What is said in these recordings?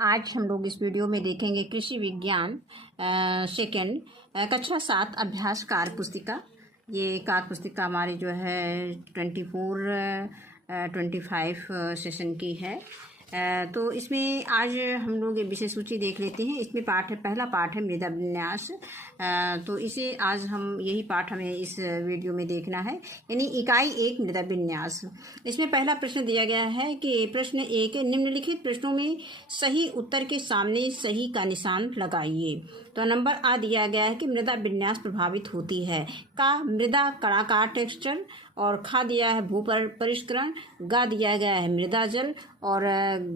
आज हम लोग इस वीडियो में देखेंगे कृषि विज्ञान सेकेंड कक्षा 7 अभ्यास कार्य पुस्तिका। ये कार्य पुस्तिका हमारी जो है 25 सेशन की है। तो इसमें आज हम लोग विषय सूची देख लेते हैं। इसमें पहला पाठ है मृदा विन्यास। तो इसे आज हम यही पाठ हमें इस वीडियो में देखना है, यानी इकाई 1 मृदा विन्यास। इसमें पहला प्रश्न दिया गया है कि प्रश्न 1, निम्नलिखित प्रश्नों में सही उत्तर के सामने सही का निशान लगाइए। तो नंबर आ दिया गया है कि मृदा विन्यास प्रभावित होती है। का मृदा कणाकार टेक्सचर, और खा दिया है भू परिष्करण, गा दिया गया है मृदा जल, और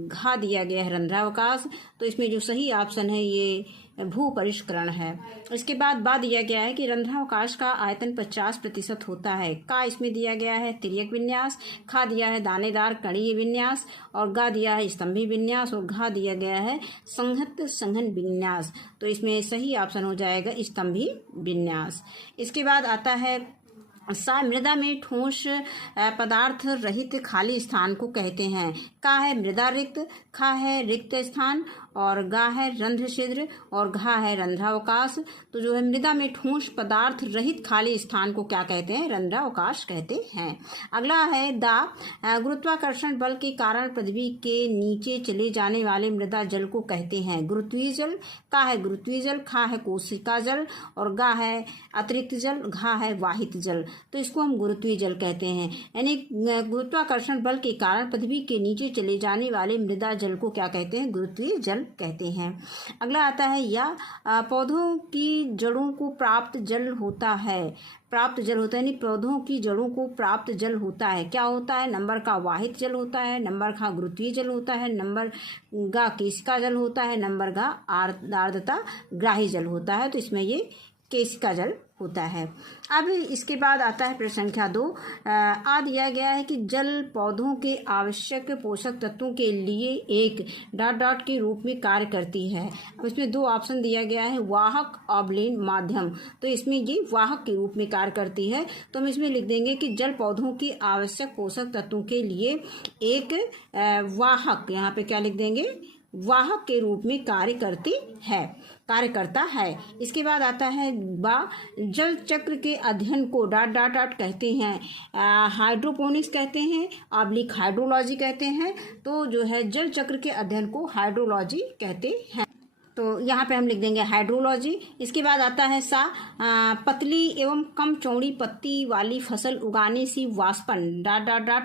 घा दिया गया है रंध्रावकाश। तो इसमें जो सही ऑप्शन है ये भू परिष्करण है। इसके बाद दिया गया है कि रंध्रावकाश का आयतन 50% होता है। का इसमें दिया गया है तिर्यक विन्यास, खा दिया है दानेदार कणीय विन्यास, और गा दिया है स्तंभी विन्यास, और घा दिया गया है संहत संघन विन्यास। तो इसमें सही ऑप्शन हो जाएगा स्तंभी विन्यास। इसके बाद आता है मृदा में ठोस पदार्थ रहित खाली स्थान को कहते हैं। का है मृदा रिक्त, खा है रिक्त स्थान, और गा है रंध्र छिद्र, और घा है रंध्रावकाश। तो जो है मृदा में ठोस पदार्थ रहित खाली स्थान को क्या कहते हैं? रंध्रावकाश कहते हैं। अगला है गुरुत्वाकर्षण बल के कारण पृथ्वी के नीचे चले जाने वाले मृदा जल को कहते हैं गुरुत्वीय जल। का है गुरुत्वीय जल, खा है कोशिका जल, और गा है अतिरिक्त जल, घा है वाहित जल। तो इसको हम गुरुत्वीय जल कहते हैं। यानी गुरुत्वाकर्षण बल के कारण पृथ्वी के नीचे चले जाने वाले मृदा जल को क्या कहते हैं? गुरुत्वीय जल कहते हैं। अगला आता है पौधों की जड़ों को प्राप्त जल होता है। प्राप्त जल होता है, यानी पौधों की जड़ों को प्राप्त जल होता है। क्या होता है? नंबर का वाहित जल होता है, नंबर का गुरुत्वीय जल होता है, नंबर गा केशिका जल होता है, नंबर गा आर्द्रता ग्राही जल होता है। तो इसमें ये केशिका जल होता है। अब इसके बाद आता है प्रश्न संख्या 2। दिया गया है कि जल पौधों के आवश्यक पोषक तत्वों के लिए एक ... के रूप में कार्य करती है। अब इसमें 2 ऑप्शन दिया गया है, वाहक ऑब्लिन माध्यम। तो इसमें ये वाहक के रूप में कार्य करती है। तो हम इसमें लिख देंगे कि जल पौधों की आवश्यक पोषक तत्वों के लिए एक वाहक, यहाँ पे क्या लिख देंगे? वाहक के रूप में कार्य करता है। इसके बाद आता है जल चक्र के अध्ययन को ... कहते हैं, हाइड्रोपोनिक्स कहते हैं, ऑब्लिक हाइड्रोलॉजी कहते हैं। तो जो है जल चक्र के अध्ययन को हाइड्रोलॉजी कहते हैं। तो यहाँ पे हम लिख देंगे हाइड्रोलॉजी। इसके बाद आता है पतली एवं कम चौड़ी पत्ती वाली फसल उगाने से वाष्पन ...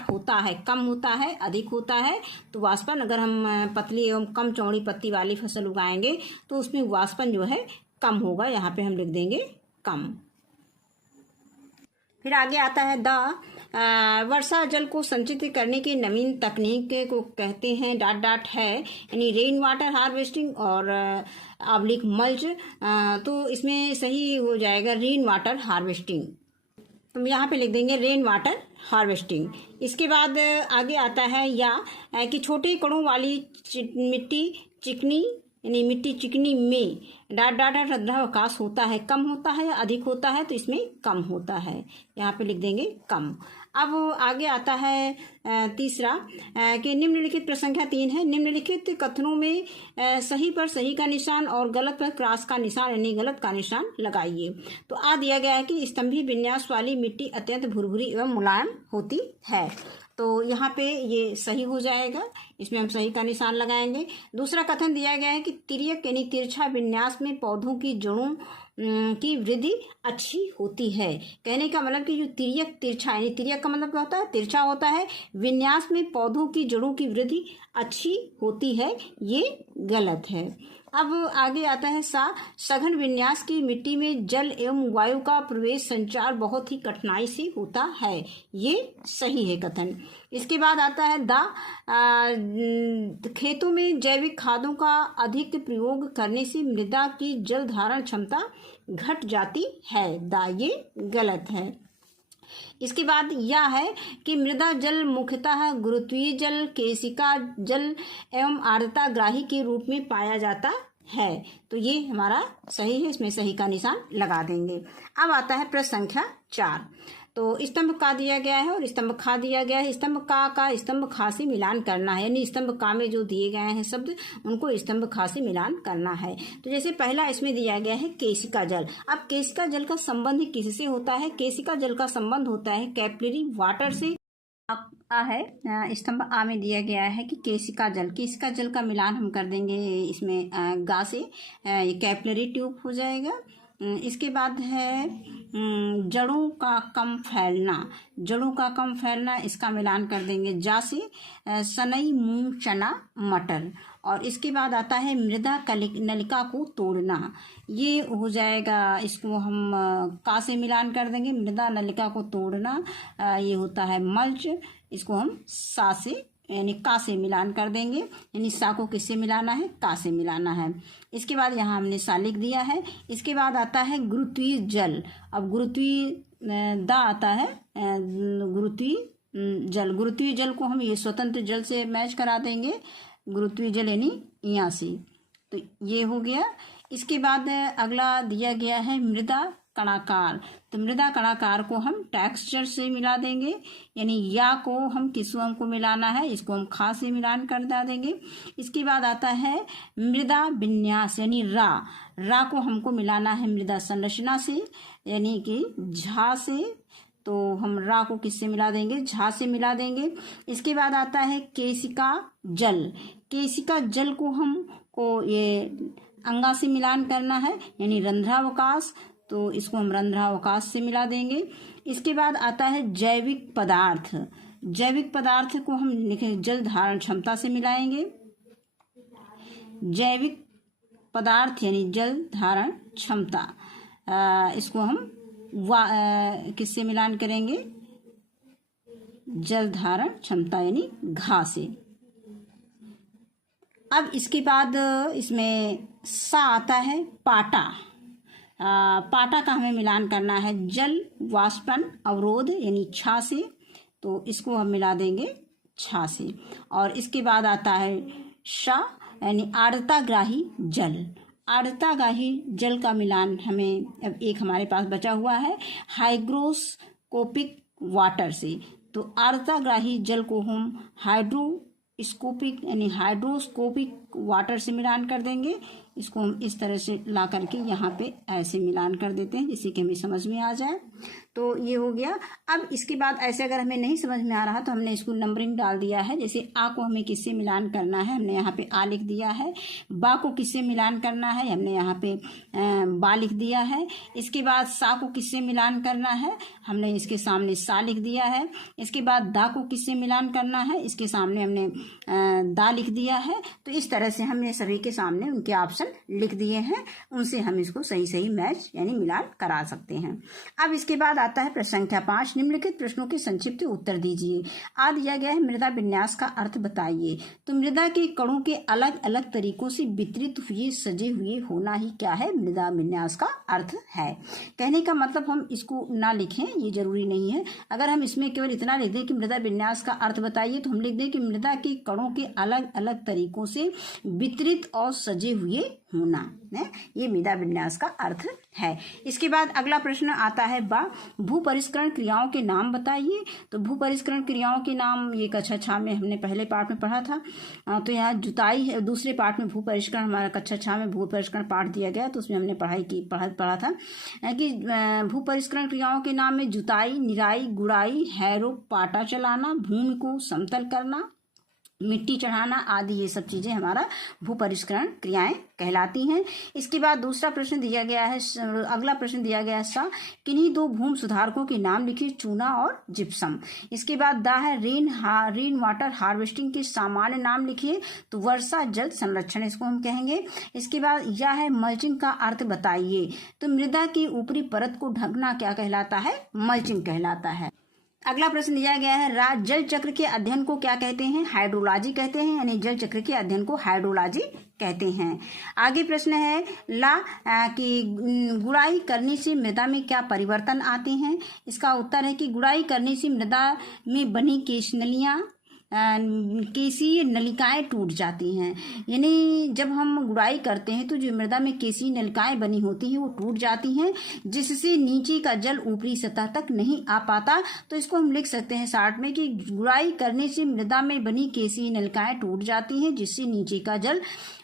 होता है, कम होता है, अधिक होता है। तो वाष्पन, अगर हम पतली एवं कम चौड़ी पत्ती वाली फसल उगाएंगे तो उसमें वाष्पन जो है कम होगा। यहाँ पे हम लिख देंगे कम। फिर आगे आता है वर्षा जल को संचित करने की नवीन तकनीक को कहते हैं ... है, यानी रेन वाटर हार्वेस्टिंग और ऑब्लिक मल्च। तो इसमें सही हो जाएगा रेन वाटर हार्वेस्टिंग। तो यहाँ पे लिख देंगे रेन वाटर हार्वेस्टिंग। इसके बाद आगे आता है कि छोटे कणों वाली मिट्टी चिकनी, यानी मिट्टी चिकनी में ... रंध्रावकाश होता है, कम होता है या अधिक होता है? तो इसमें कम होता है। यहाँ पे लिख देंगे कम। अब आगे आता है तीसरा कि निम्नलिखित प्रश्न संख्या 3 है, निम्नलिखित कथनों में सही पर सही का निशान और गलत पर क्रॉस का निशान, यानी गलत का निशान लगाइए। तो दिया गया है कि स्तंभी विन्यास वाली मिट्टी अत्यंत भुरभुरी एवं मुलायम होती है। तो यहाँ पे ये सही हो जाएगा, इसमें हम सही का निशान लगाएंगे। दूसरा कथन दिया गया है कि तिर्यक यानी तिरछा विन्यास में पौधों की जड़ों की वृद्धि अच्छी होती है। कहने का मतलब कि जो तिरछा, यानी तिर्यक का मतलब क्या होता है? तिरछा होता है। विन्यास में पौधों की जड़ों की वृद्धि अच्छी होती है, ये गलत है। अब आगे आता है सघन विन्यास की मिट्टी में जल एवं वायु का प्रवेश संचार बहुत ही कठिनाई से होता है, ये सही है कथन। इसके बाद आता है खेतों में जैविक खादों का अधिक प्रयोग करने से मृदा की जल धारण क्षमता घट जाती है, ये गलत है। इसके बाद यह है कि मृदा जल मुख्यतः गुरुत्वीय जल, केशिका जल एवं आर्द्रता ग्राही के रूप में पाया जाता है। तो ये हमारा सही है, इसमें सही का निशान लगा देंगे। अब आता है प्रश्न संख्या 4। तो स्तंभ का दिया गया है और स्तंभ खा दिया गया है। स्तंभ का स्तंभ खा से मिलान करना है, यानी स्तंभ का में जो दिए गए हैं शब्द उनको स्तंभ खा से मिलान करना है। तो जैसे पहला इसमें दिया गया है केशिका जल। अब केशिका जल का संबंध किससे होता है? केशिका जल का संबंध होता है कैपिलरी वाटर से। है स्तंभ आ में दिया गया है कि केशिका जल का मिलान हम कर देंगे इसमें गा से, ये कैपिलरी ट्यूब हो जाएगा। इसके बाद है जड़ों का कम फैलना, इसका मिलान कर देंगे जा से, सनई, मूंग, चना, मटर। और इसके बाद आता है मृदा नलिका को तोड़ना, ये हो जाएगा, इसको हम का से मिलान कर देंगे, मृदा नलिका को तोड़ना, ये होता है मल्च, इसको हम सा से यानी का से मिलान कर देंगे, यानी सा को किससे मिलाना है? का से मिलाना है। इसके बाद यहाँ हमने सा लिख दिया है। इसके बाद आता है गुरुत्वीय जल। अब गुरुत्वीय दा आता है गुरुत्वीय जल को हम ये स्वतंत्र जल से मैच करा देंगे, गुरुत्वीय जल यानी यहाँ से, तो ये हो गया। इसके बाद अगला दिया गया है मृदा कणाकार। तो मृदा कणाकार को हम टेक्सचर से मिला देंगे, यानी या को हम किस को मिलाना है, इसको हम खा से मिलान कर देंगे। इसके बाद आता है मृदा विन्यास, यानी रा को हमको मिलाना है मृदा संरचना से, यानी कि झा से, तो हम रा को किससे मिला देंगे? झा से मिला देंगे। इसके बाद आता है केशिका जल को हमको ये अंगा से मिलान करना है, यानी रंध्रावकाश, तो इसको हम रंध्रावकाश से मिला देंगे। इसके बाद आता है जैविक पदार्थ को हम लिखें जल धारण क्षमता से मिलाएंगे। जैविक पदार्थ यानी जल धारण क्षमता, इसको हम किससे मिलान करेंगे? जल धारण क्षमता यानी घा से। अब इसके बाद इसमें सा आता है पाटा का हमें मिलान करना है जल वाष्पन अवरोध यानी छा से, तो इसको हम मिला देंगे छा से। और इसके बाद आता है शा यानी आर्द्रताग्राही जल का मिलान हमें अब एक हमारे पास बचा हुआ है हाइग्रोस्कोपिक वाटर से, तो आर्द्रताग्राही जल को हम हाइड्रोस्कोपिक वाटर से मिलान कर देंगे। इसको हम इस तरह से ला करके यहाँ पे ऐसे मिलान कर देते हैं जिससे कि हमें समझ में आ जाए। तो ये हो गया। अब इसके बाद ऐसे अगर हमें नहीं समझ में आ रहा तो हमने इसको नंबरिंग डाल दिया है। जैसे आ को हमें किससे मिलान करना है, हमने यहाँ पे आ लिख दिया है। बा को किससे मिलान करना है, हमने यहाँ पे बा लिख दिया है। इसके बाद सा को किससे मिलान करना है, हमने इसके सामने सा लिख दिया है। इसके बाद दा को किससे मिलान करना है, इसके सामने हमने दा लिख दिया है। तो इस तरह से हमने सभी के सामने उनके ऑप्शन लिख दिए हैं, उनसे हम इसको सही मैच यानी मिलान करा सकते हैं। अब इसके बाद आता है प्रश्न संख्या 5, निम्नलिखित प्रश्नों के संक्षिप्त उत्तर दीजिए। आ दिया गया है मृदा विन्यास का अर्थ बताइए। तो मृदा के कणों के अलग अलग तरीकों से वितरित हुए सजे हुए होना ही क्या है, मृदा विन्यास का अर्थ है। कहने का मतलब हम इसको ना लिखें, ये जरूरी नहीं है। अगर हम इसमें केवल इतना लिख दें कि मृदा विन्यास का अर्थ बताइए, तो हम लिख दें कि मृदा के कणों के अलग अलग तरीकों से वितरित और सजे हुए होना है, ये मृदा विन्यास का अर्थ है। इसके बाद अगला प्रश्न आता है भू परिष्करण क्रियाओं के नाम बताइए। तो भू परिष्करण क्रियाओं के नाम ये कक्षा 6 में हमने पहले पाठ में पढ़ा था। तो यहाँ जुताई है, दूसरे पाठ में भू परिष्करण, हमारा कक्षा 6 में भू परिष्करण पाठ दिया गया, तो उसमें हमने पढ़ा था कि भू परिष्करण क्रियाओं के नाम में जुताई, निराई, गुड़ाई, हैरो, पाटा चलाना, भूमि को समतल करना, मिट्टी चढ़ाना आदि, ये सब चीजें हमारा भू परिष्करण क्रियाएं कहलाती हैं। इसके बाद दूसरा प्रश्न दिया गया है, अगला प्रश्न दिया गया है किन्हीं दो भूमि सुधारकों के नाम लिखिए, चूना और जिप्सम। इसके बाद दा है रेन वाटर हार्वेस्टिंग के सामान्य नाम लिखिए। तो वर्षा जल संरक्षण इसको हम कहेंगे। इसके बाद यह है मल्चिंग का अर्थ बताइए। तो मृदा की ऊपरी परत को ढकना क्या कहलाता है, मल्चिंग कहलाता है। अगला प्रश्न दिया गया है जल चक्र के अध्ययन को क्या कहते हैं, हाइड्रोलॉजी कहते हैं, यानी जल चक्र के अध्ययन को हाइड्रोलॉजी कहते हैं। आगे प्रश्न है कि गुड़ाई करने से मृदा में क्या परिवर्तन आते हैं। इसका उत्तर है कि गुड़ाई करने से मृदा में बनी केशनलियां केसीय नलिकाएं टूट जाती हैं। यानी जब हम गुड़ाई करते हैं तो जो मृदा में केसीय नलिकाएं बनी होती हैं वो टूट जाती हैं, जिससे नीचे का जल ऊपरी सतह तक नहीं आ पाता। तो इसको हम लिख सकते हैं शार्ट में कि गुड़ाई करने से मृदा में बनी केसीय नलिकाएं टूट जाती हैं, जिससे नीचे का जल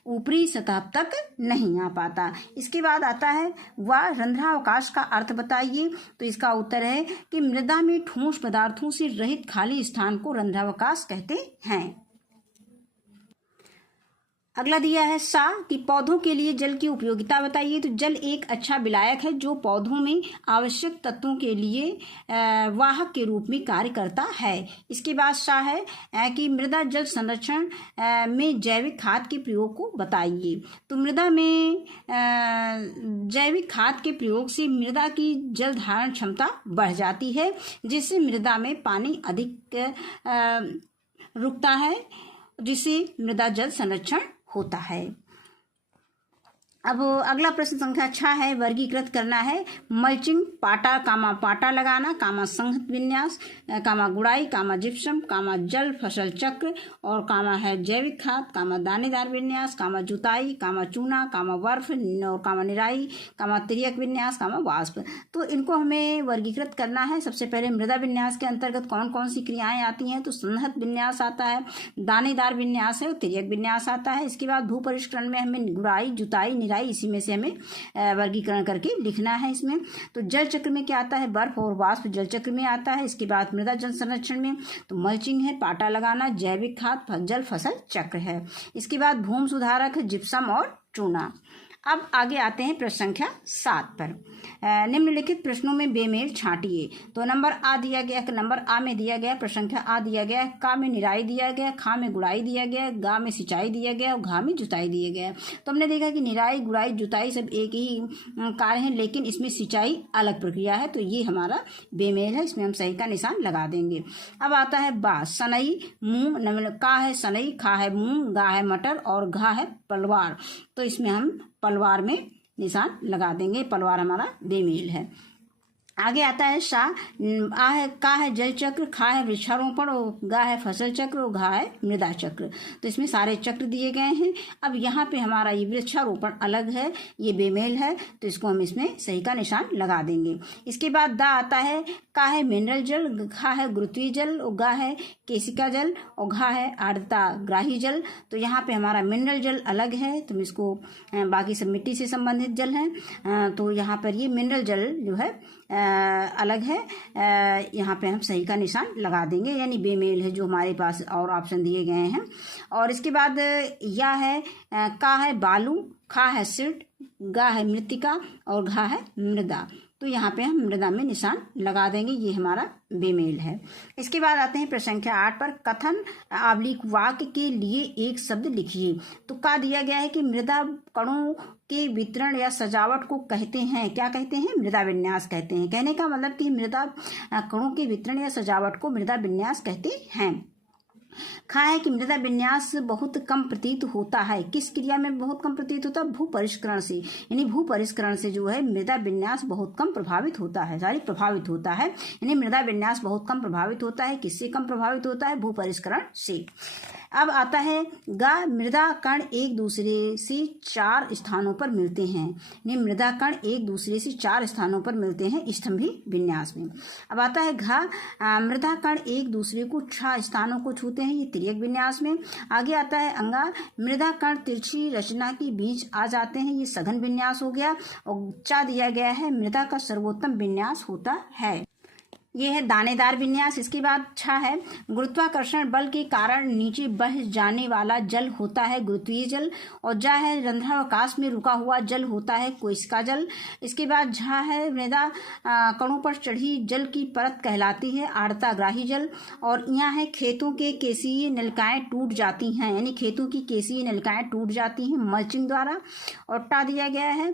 ऊपरी सतह तक नहीं आ पाता। इसके बाद आता है वह रंध्रावकाश का अर्थ बताइए। तो इसका उत्तर है कि मृदा में ठोस पदार्थों से रहित खाली स्थान को रंध्रावकाश कहते हैं। अगला दिया है सा कि पौधों के लिए जल की उपयोगिता बताइए। तो जल एक अच्छा विलायक है जो पौधों में आवश्यक तत्वों के लिए वाहक के रूप में कार्य करता है। इसके बाद सा है कि मृदा जल संरक्षण में जैविक खाद के प्रयोग को बताइए। तो मृदा में जैविक खाद के प्रयोग से मृदा की जल धारण क्षमता बढ़ जाती है, जिससे मृदा में पानी अधिक रुकता है, जिससे मृदा जल संरक्षण होता है। अब अगला प्रश्न संख्या 6 है, वर्गीकृत करना है। मल्चिंग, पाटा कामा पाटा लगाना, कामा संहत विन्यास, कामा गुड़ाई, कामा जिप्सम, कामा जल फसल चक्र और कामा है जैविक खाद, कामा दानेदार विन्यास, कामा जुताई, कामा चूना, कामा बर्फ और कामा निराई, कामा तिर्यक विन्यास, कामा वाष्प। तो इनको हमें वर्गीकृत करना है। सबसे पहले मृदा विन्यास के अंतर्गत कौन कौन सी क्रियाएं आती हैं। तो संहत विन्यास आता है, दानेदार विन्यास है, तिर्यक विन्यास आता है। इसके बाद भू परिष्करण में हमें गुड़ाई, जुताई, इसी में से हमें वर्गीकरण करके लिखना है इसमें। तो जल चक्र में क्या आता है, बर्फ और वाष्प जल चक्र में आता है। इसके बाद मृदा जल संरक्षण में तो मल्चिंग है, पाटा लगाना, जैविक खाद, जल फसल चक्र है। इसके बाद भूमि सुधारक है, जिप्सम और चूना। अब आगे आते हैं प्रश्न संख्या 7 पर। निम्नलिखित प्रश्नों में बेमेल छांटिए। तो नंबर आ दिया गया, नंबर आ में दिया गया, प्रश्न संख्या आ दिया गया, का में निराई दिया गया, खा में गुड़ाई दिया गया, गा में सिंचाई दिया गया और घा में जुताई दिया गया। तो हमने देखा कि निराई, गुड़ाई, जुताई सब एक ही कार्य है, लेकिन इसमें सिंचाई अलग प्रक्रिया है। तो ये हमारा बेमेल है, इसमें हम सही का निशान लगा देंगे। अब आता है बा, सनई, मूंग, का है सनई, खा है मूंग, गा है मटर और घा है पलवार। तो इसमें हम पलवार में निशान लगा देंगे, पलवार हमारा बेमेल है। आगे आता है शा, आ है का है जल चक्र, खा है वृक्षारोपण और गा है फसल चक्र और घा है मृदा चक्र। तो इसमें सारे चक्र दिए गए हैं। अब यहाँ पे हमारा ये वृक्षारोपण अलग है, ये बेमेल है, तो इसको हम इसमें सही का निशान लगा देंगे। इसके बाद दा आता है, का है मिनरल जल, खा है गुरुत्वीय जल और गा है केशिका जल और घा है आर्द्रता ग्राही जल। तो यहाँ पे हमारा मिनरल जल अलग है, तो इसको बाकी सब मिट्टी से संबंधित जल हैं, तो यहाँ पर ये मिनरल जल जो है अलग है। यहाँ पे हम सही का निशान लगा देंगे, यानी बेमेल है जो हमारे पास और ऑप्शन दिए गए हैं। और इसके बाद या है, का है बालू, खा है सिल्ट, गा है मृत्तिका और घा है मृदा। तो यहाँ पे हम मृदा में निशान लगा देंगे, ये हमारा बेमेल है। इसके बाद आते हैं प्रश्न संख्या 8 पर। कथन वाक्य के लिए एक शब्द लिखिए। तो का दिया गया है कि मृदा कणों के वितरण या सजावट को कहते हैं, क्या कहते हैं, मृदा विन्यास कहते हैं। कहने का मतलब कि मृदा कणों के वितरण या सजावट को मृदा विन्यास कहते हैं। खा है कि मृदा विन्यास बहुत कम प्रतीत होता है। किस क्रिया में बहुत कम प्रतीत होता है, भू परिष्करण से, यानी भू परिष्करण से जो है मृदा विन्यास बहुत कम प्रभावित होता है, प्रभावित होता है, यानी मृदा विन्यास बहुत कम प्रभावित होता है। किससे कम प्रभावित होता है, भू परिष्करण से। अब आता है गा, मृदा कण एक दूसरे से 4 स्थानों पर मिलते हैं, यानी मृदा कण एक दूसरे से 4 स्थानों पर मिलते हैं स्तंभी विन्यास में। अब आता है घा, मृदा कण एक दूसरे को 6 स्थानों को छूते हैं, ये तिर्यक विन्यास में। आगे आता है अंगा, मृदा कण तिरछी रचना के बीच आ जाते हैं, ये सघन विन्यास हो गया। और चा दिया गया है, मृदा का सर्वोत्तम विन्यास होता है, ये है दानेदार विन्यास। इसके बाद छा है, गुरुत्वाकर्षण बल के कारण नीचे बह जाने वाला जल होता है गुरुत्वीय जल। और जा है, रंध्रावकाश में रुका हुआ जल होता है कोशिका जल। इसके बाद झा है, मृदा कणों पर चढ़ी जल की परत कहलाती है आर्द्रताग्राही जल। और यहाँ है, खेतों के केसीय नलिकाएं टूट जाती हैं, यानी खेतों की केसीय नलिकाएं टूट जाती हैं मल्चिंग द्वारा। और टा दिया गया है,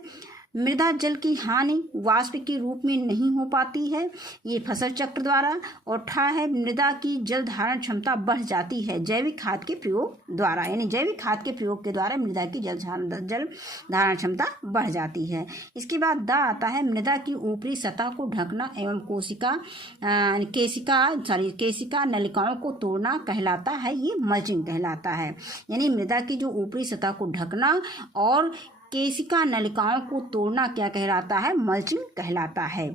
मृदा जल की हानि वाष्प के रूप में नहीं हो पाती है, ये फसल चक्र द्वारा। और ठा है, मृदा की जल धारण क्षमता बढ़ जाती है जैविक खाद के प्रयोग द्वारा, यानी जैविक खाद के प्रयोग के द्वारा मृदा की जल धारण क्षमता बढ़ जाती है। इसके बाद दा आता है, मृदा की ऊपरी सतह को ढकना एवं केशिका नलिकाओं को तोड़ना कहलाता है, ये मल्चिंग कहलाता है। यानी मृदा की जो ऊपरी सतह को ढकना और केशिका नलिकाओं को तोड़ना क्या कहलाता है? मल्चिंग कहलाता है।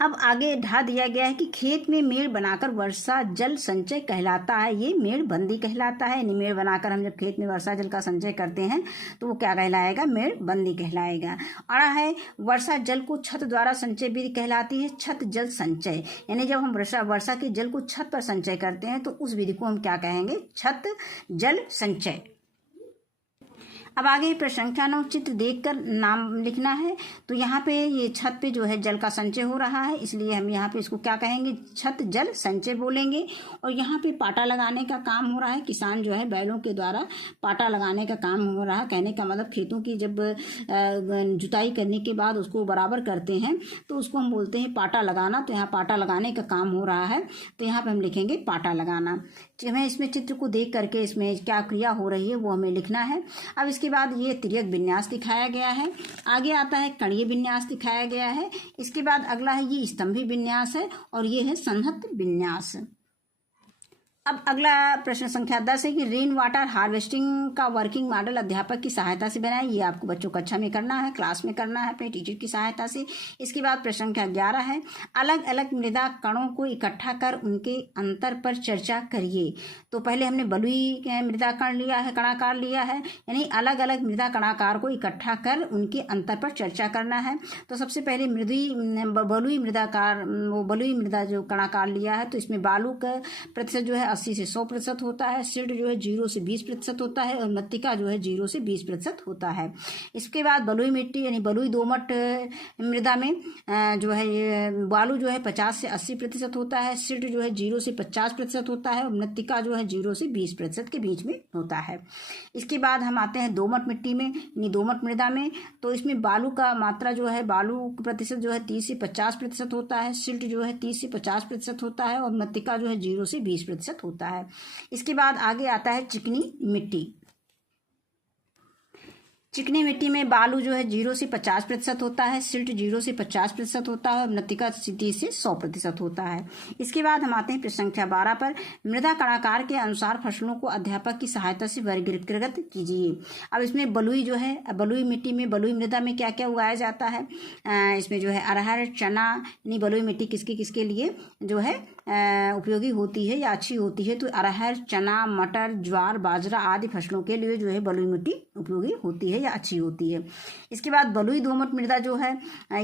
अब आगे ढा दिया गया है कि खेत में मेड़ बनाकर वर्षा जल संचय कहलाता है, ये मेड़ बंदी कहलाता है। यानी मेड़ बनाकर हम जब खेत में वर्षा जल का संचय करते हैं तो वो क्या कहलाएगा? मेड़ बंदी कहलाएगा। अड़ा है, वर्षा जल को छत द्वारा संचय विधि कहलाती है छत जल संचय। यानी जब हम वर्षा के जल को छत पर संचय करते हैं तो उस विधि को हम क्या कहेंगे? छत जल संचय। अब आगे प्रश्न संख्या 9, चित्र देखकर नाम लिखना है। तो यहाँ पे ये छत पे जो है जल का संचय हो रहा है, इसलिए हम यहाँ पे इसको क्या कहेंगे? छत जल संचय बोलेंगे। और यहाँ पे पाटा लगाने का काम हो रहा है, किसान जो है बैलों के द्वारा पाटा लगाने का काम हो रहा है। कहने का मतलब खेतों की जब जुताई करने के बाद उसको बराबर करते हैं तो उसको हम बोलते हैं पाटा लगाना। तो यहाँ पाटा लगाने का काम हो रहा है, तो यहाँ पे हम लिखेंगे पाटा लगाना। हमें इसमें चित्र को देख करके इसमें क्या क्रिया हो रही है वो हमें लिखना है। अब इसके बाद ये तिर्यक विन्यास दिखाया गया है, आगे आता है कणीय विन्यास दिखाया गया है। इसके बाद अगला है ये स्तंभी विन्यास है और ये है संहत विन्यास। अब अगला प्रश्न संख्या 10 है कि रेन वाटर हार्वेस्टिंग का वर्किंग मॉडल अध्यापक की सहायता से बनाए। ये आपको बच्चों कक्षा में करना है, क्लास में करना है अपने टीचर की सहायता से। इसके बाद प्रश्न संख्या 11 है, अलग अलग मृदा कणों को इकट्ठा कर उनके अंतर पर चर्चा करिए। तो पहले हमने बलुई मृदा कण लिया है, कणाकार लिया है, यानी अलग अलग मृदा कणाकार को इकट्ठा कर उनके अंतर पर चर्चा करना है। तो सबसे पहले बलुई मृदा जो कणाकार लिया है, तो इसमें बालू का प्रतिशत जो है 80 से 100% होता है, सिल्ट जो है 0 से 20% होता है और मृत्तिका जो है 0 से 20% होता है। इसके बाद बलुई मिट्टी यानी बलुई दोमट मृदा में जो है ये बालू जो है 50 से 80% होता है, सिल्ट जो है 0 से 50% होता है और मृत्तिका जो है 0 से 20% के बीच में होता है। इसके बाद हम आते हैं दोमट मिट्टी में यानी दोमट मृदा में। तो इसमें बालू का मात्रा जो है बालू प्रतिशत जो है 30 से 50% होता है, सिल्ट जो है 30 से 50% होता है और मृत्तिका जो है 0 से 20% होता है। इसके बाद आगे आता है चिकनी मिट्टी। चिकनी मिट्टी में बालू जो है 0 से 50% होता है, सिल्ट 0 से 50% होता है और मृत्तिका 30 से 100% होता है। इसके बाद हम आते हैं प्रश्न संख्या 12 पर, मृदा कणाकार के अनुसार फसलों को अध्यापक की सहायता से वर्गीकृत कीजिए। अब इसमें बलुई जो है, बलुई मिट्टी में बलुई मृदा में क्या क्या उगाया जाता है? इसमें जो है अरहर, चना, यानी बलुई मिट्टी किसके किसके लिए जो है उपयोगी होती है या अच्छी होती है? तो अरहर, चना, मटर, ज्वार, बाजरा आदि फसलों के लिए जो है बलुई मिट्टी उपयोगी होती है या अच्छी होती है। इसके बाद बलुई दोमट मृदा जो है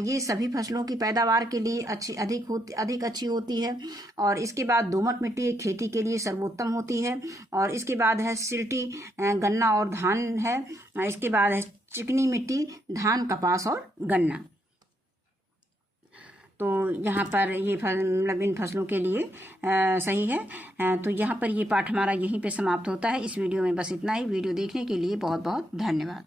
ये सभी फसलों की पैदावार के लिए अधिक अच्छी होती है। और इसके बाद दोमट मिट्टी खेती के लिए सर्वोत्तम होती है। और इसके बाद है सिल्टी गन्ना और धान है। इसके बाद है चिकनी मिट्टी धान, कपास और गन्ना। तो यहाँ पर ये मतलब इन फसलों के लिए सही है। तो यहाँ पर ये पाठ हमारा यहीं पे समाप्त होता है। इस वीडियो में बस इतना ही। वीडियो देखने के लिए बहुत बहुत धन्यवाद।